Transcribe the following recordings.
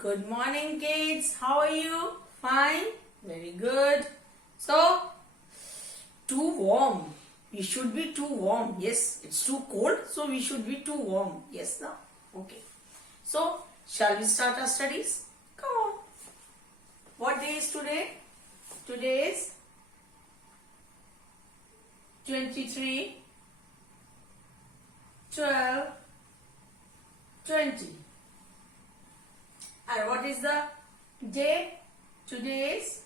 Good morning, kids. How are you? Fine? Very good. So, too warm. We should be too warm. Yes, it's too cold, so we should be too warm. Yes, now? Okay. So, shall we start our studies? Come on. What day is today? Today is 23, 12, 20. And what is the day? Today is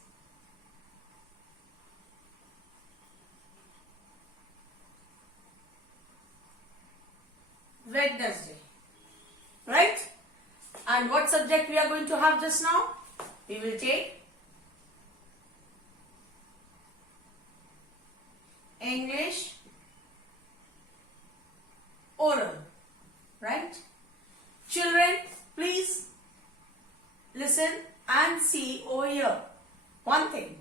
Wednesday. Right? And what subject we are going to have just now? We will take English oral. Right? Children, please listen and see over here. One thing.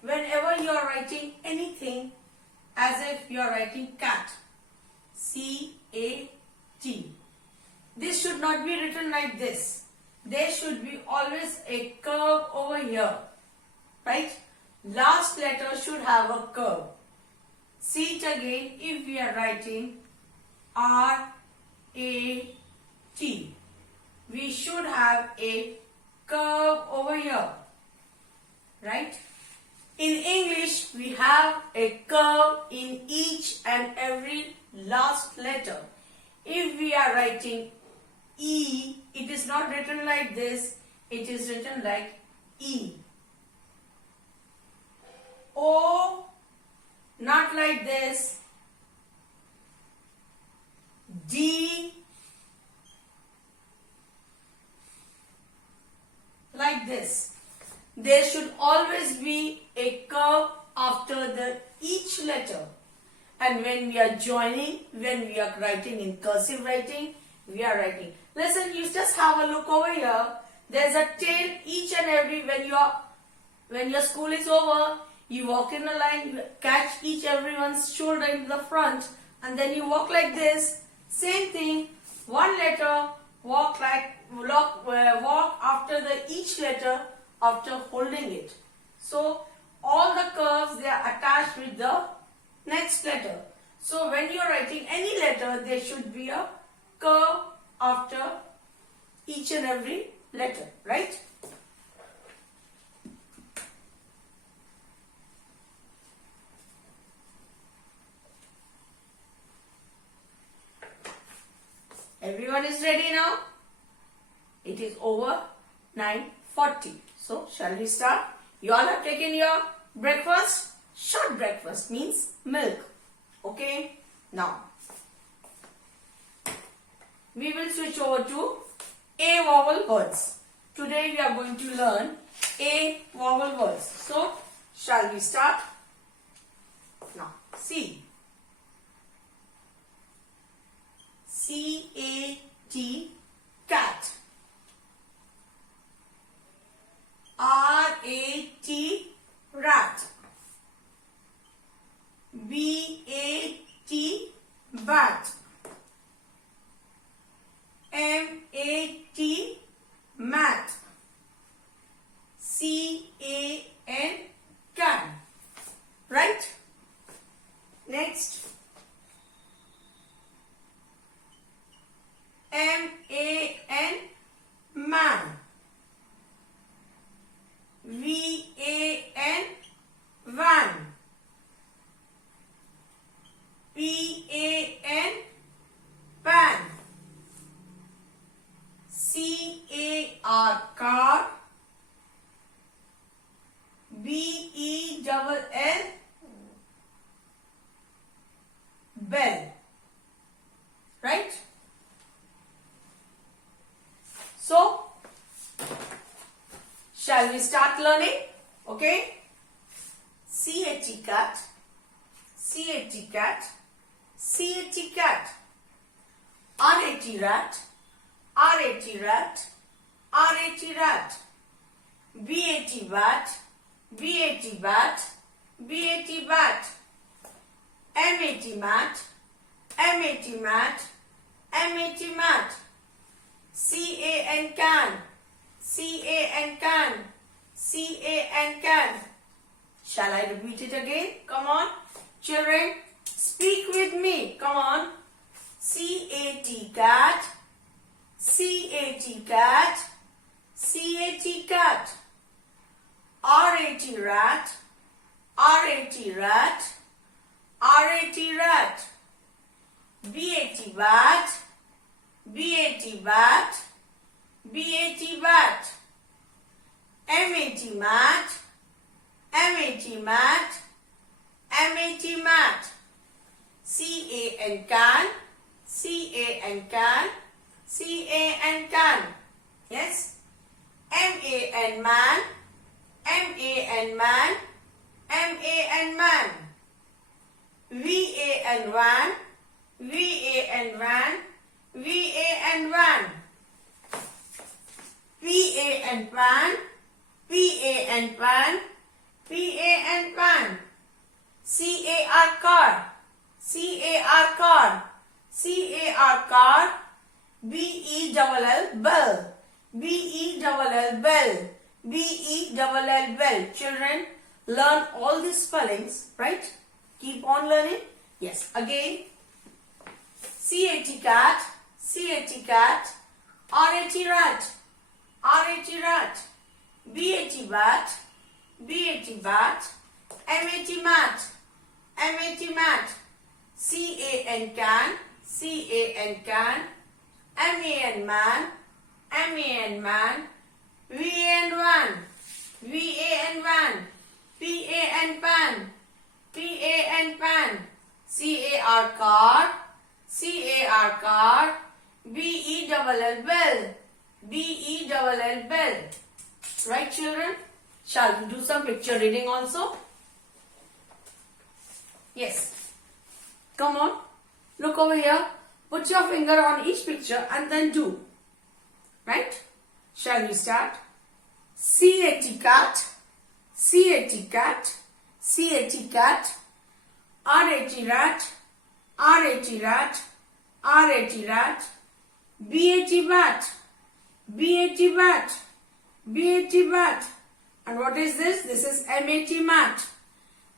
Whenever you are writing anything as if you are writing cat, C-A-T, this should not be written like this. There should be always a curve over here. Right? Last letter should have a curve. See it again if we are writing R-A-T. We should have a curve over here. Right? In English, we have a curve in each and every last letter. If we are writing E, it is not written like this. It is written like E. O, not like this. D, like this. There should always be a curve after each letter. And when we are joining, when we are writing in cursive writing, we are writing. Listen, you just have a look over here. There's a tail each and every when your school is over, you walk in a line, you catch each everyone's shoulder in the front, and then you walk like this. Same thing, one letter, walk after each letter after holding it. So all the curves, they are attached with the next letter. So when you are writing any letter, there should be a curve after each and every letter, right? Everyone is ready now? It is over 9:40. So shall we start? You all have taken your breakfast? Short breakfast means milk. Okay? Now, we will switch over to A vowel words. Today we are going to learn A vowel words. So, shall we start? Now, C. C-A-T, cat. R-A-T, rat. B-A-T, bat. M-A-T, mat. C-A-N, can. Right? Next. M-A-N, man. V-A-N, van. P-A-N, pan. C-A-R, car. B-E-double-L, bell. Right? So, shall we start learning? Okay? C-A-T, cat. C-A-T, cat. C-A-T, cat. R-A-T, rat. R-A-T, rat. R-A-T, rat. B-A-T, bat. B-A-T, bat. B-A-T, bat. M-A-T, mat. M-A-T, mat. M-A-T, mat. C-A-N, can. C-A-N, can. C-A-N, can. Shall I repeat it again? Come on. Children, speak with me. Come on. C-A-T, cat. C-A-T, cat. C-A-T, cat. R-A-T, rat. R-A-T, rat. R-A-T, rat. B-A-T, bat. B-A-T, bat. B-A-T, bat. M-A-T, mat. M-A-T, mat. M-A-T, mat. C-A-N, can. C-A-N, can. C-A-N, can. Yes. M-A-N, man. M-A-N, man. M-A-N, man. V-A-N, van. V-A-N, van. V-A-N, van. P-A-N, pan. P-A-N, pan. P-A-N, pan. C-A-R, car. C-A-R, car. C-A-R, car. B-E-L-L, bell. B-E-L-L, bell. B-E-L-L, bell. Children, learn all these spellings, right? Keep on learning. Yes, again. C-A-T, cat. C-A-T, cat. R-A-T, rat. R-A-T, rat. B-A-T, bat. B-A-T, bat. M-A-T, mat. M-A-T, mat. C-A-N, can. C-A-N, can. M-A-N, man. M-A-N, man. V-A-N, van. V-A-N, van. P-A-N, pan. P-A-N, pan. C-A-R, car. C-A-R, car. B-E-L-L, bell. B-E-L-L, bell. Right, children? Shall we do some picture reading also? Yes. Come on. Look over here. Put your finger on each picture and then do. Right? Shall we start? C-A-T, cat. C-A-T, cat. C-A-T, cat. R-A-T, rat. R-A-T, rat. R-A-T, rat. B-A-T, bat. B-A-T, bat. B-A-T, bat. And what is this? This is M-A-T, mat.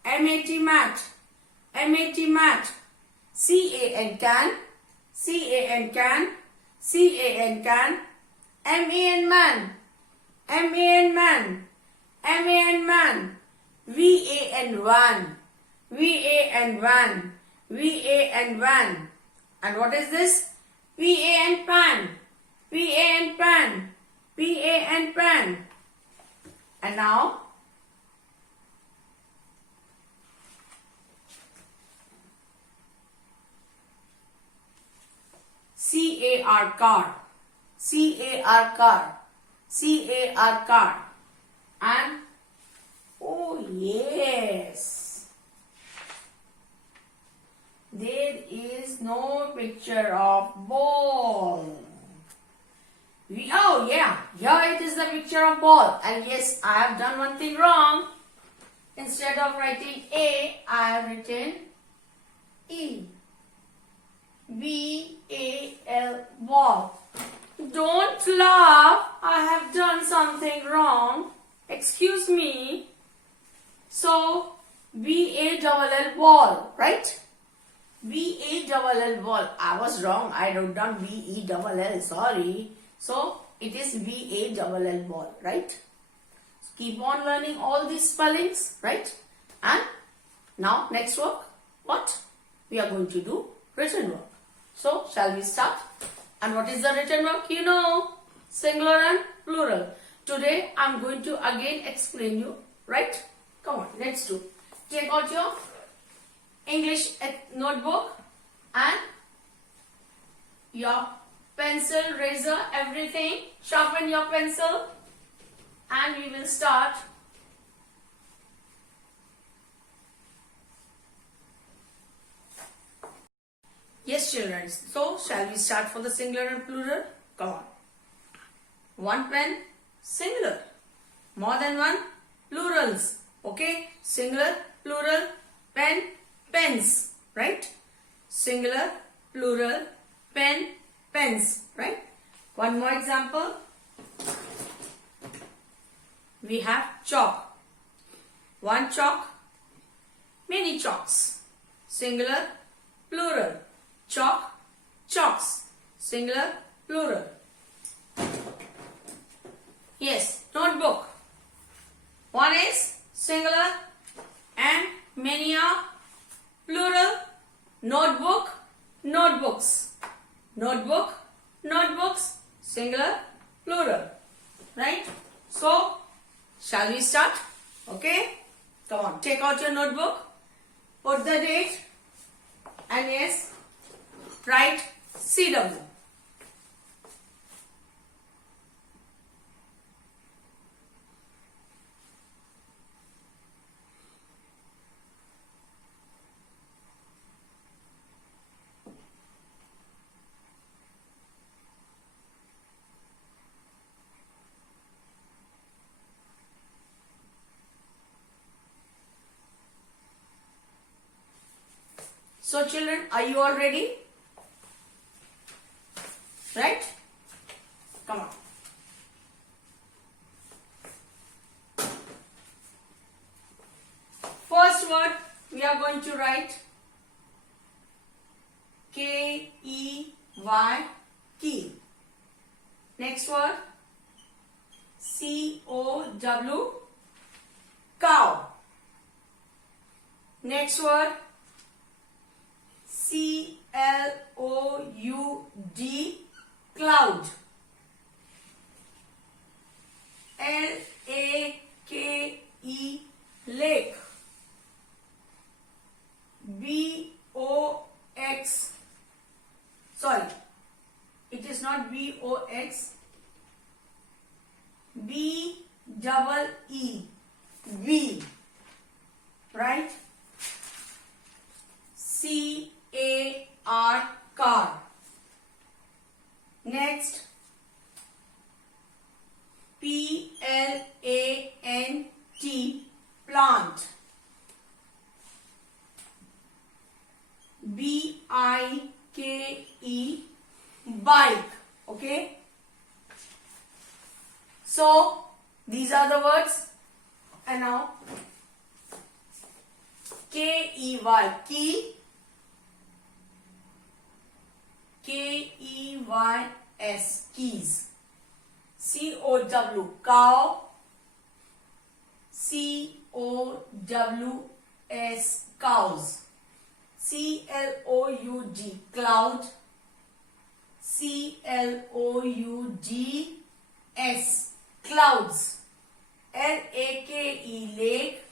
M-A-T, mat. M-A-T, mat. C-A-N, can. C-A-N, can. C-A-N, can. M-A-N, man. M-A-N, man. M-A-N, man. V-A-N, van. V-A-N, van. V-A-N, van. And what is this? P-A-N, pan. P-A-N, pan. P-A-N, pan. And now, C-A-R, car. C-A-R, car. C-A-R, car. And, oh yes, there is no picture of ball. Oh yeah, here it is the picture of ball. And yes, I have done one thing wrong. Instead of writing A, I have written E. B-A-L, ball. Don't laugh. I have done something wrong. Excuse me. So, B-A-L-L, ball, right? B-A-L-L, ball. I was wrong. I wrote down B-E-L-L. Sorry. So, it is B-A-L-L, ball, right? Keep on learning all these spellings, right? And now, next work. What? We are going to do written work. So, shall we start? And what is the written work? You know, singular and plural. Today, I am going to again explain you, right? Come on, let's do. Take out your English notebook and your pencil, razor, everything. Sharpen your pencil and we will start. Yes, children. So, shall we start for the singular and plural? Come on. One pen, singular. More than one, plurals. Okay? Singular, plural, pen, pens. Right? Singular, plural, pen, pens. Right? One more example. we have chalk. One chalk, many chalks. Singular, plural. Chalk, chalks. Singular, plural. Yes, notebook. One is singular and many are plural. Notebook, notebooks. Notebook, notebooks. Singular, plural. Right? So, shall we start? Okay? Come on, take out your notebook. Put the date. And yes, write CW. So children, are you all ready? Right? Come on. First word we are going to write K-E-Y, key. Next word C-O-W, cow. Next word C-L-O-U-D, cloud. L-A-K-E, lake. B-O-X, sorry, it is not B-O-X, B-double-E, V, right? C-A-R, car. Next, P-L-A-N-T, plant. B-I-K-E, bike. Okay? So, these are the words. And now, K-E-Y, key. K-E-Y-S, keys. C-O-W, cow. C-O-W-S, cows. C-L-O-U-D, cloud. C-L-O-U-D-S, clouds. L-A-K-E, lake.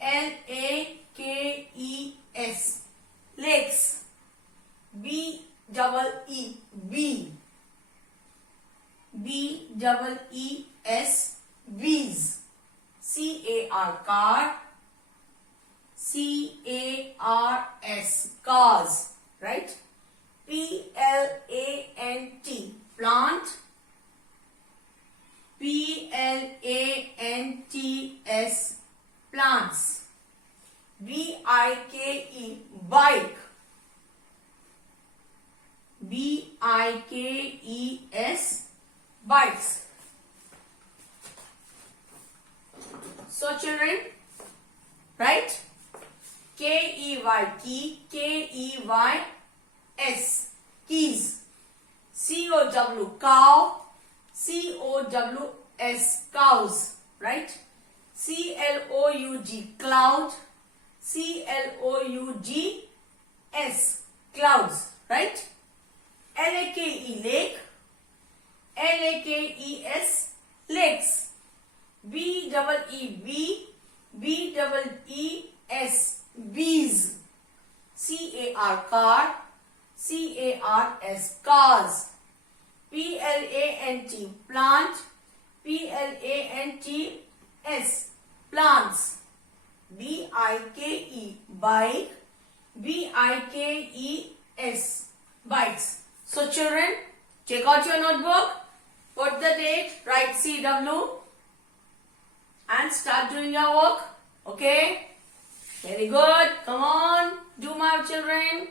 L-A-K-E-S, lakes. B-double-E, bee. B-double-E-S, bees. C-A-R, car. C-A-R-S, cars, right? P-L-A-N-T, plant. P-L-A-N-T-S, plants. B-I-K-E, bike. B-I-K-E-S, bikes. So children, right? K-E-Y, key. K-E-Y-S, keys. C-O-W, cow. C-O-W-S, cows, right? C-L-O-U-D, cloud. C-L-O-U-D-S, clouds, right? L-A-K-E, lake. L-A-K-E-S, lakes. B-double-E-B, B-double-E-S, bees. C-A-R, car. C-A-R-S, cars. P-L-A-N-T, plant. P-L-A-N-T-S, plants. B-I-K-E, bike. B-I-K-E-S, bikes. So children, take out your notebook, put the date, write CW and start doing your work. Okay? Very good. Come on, do my children.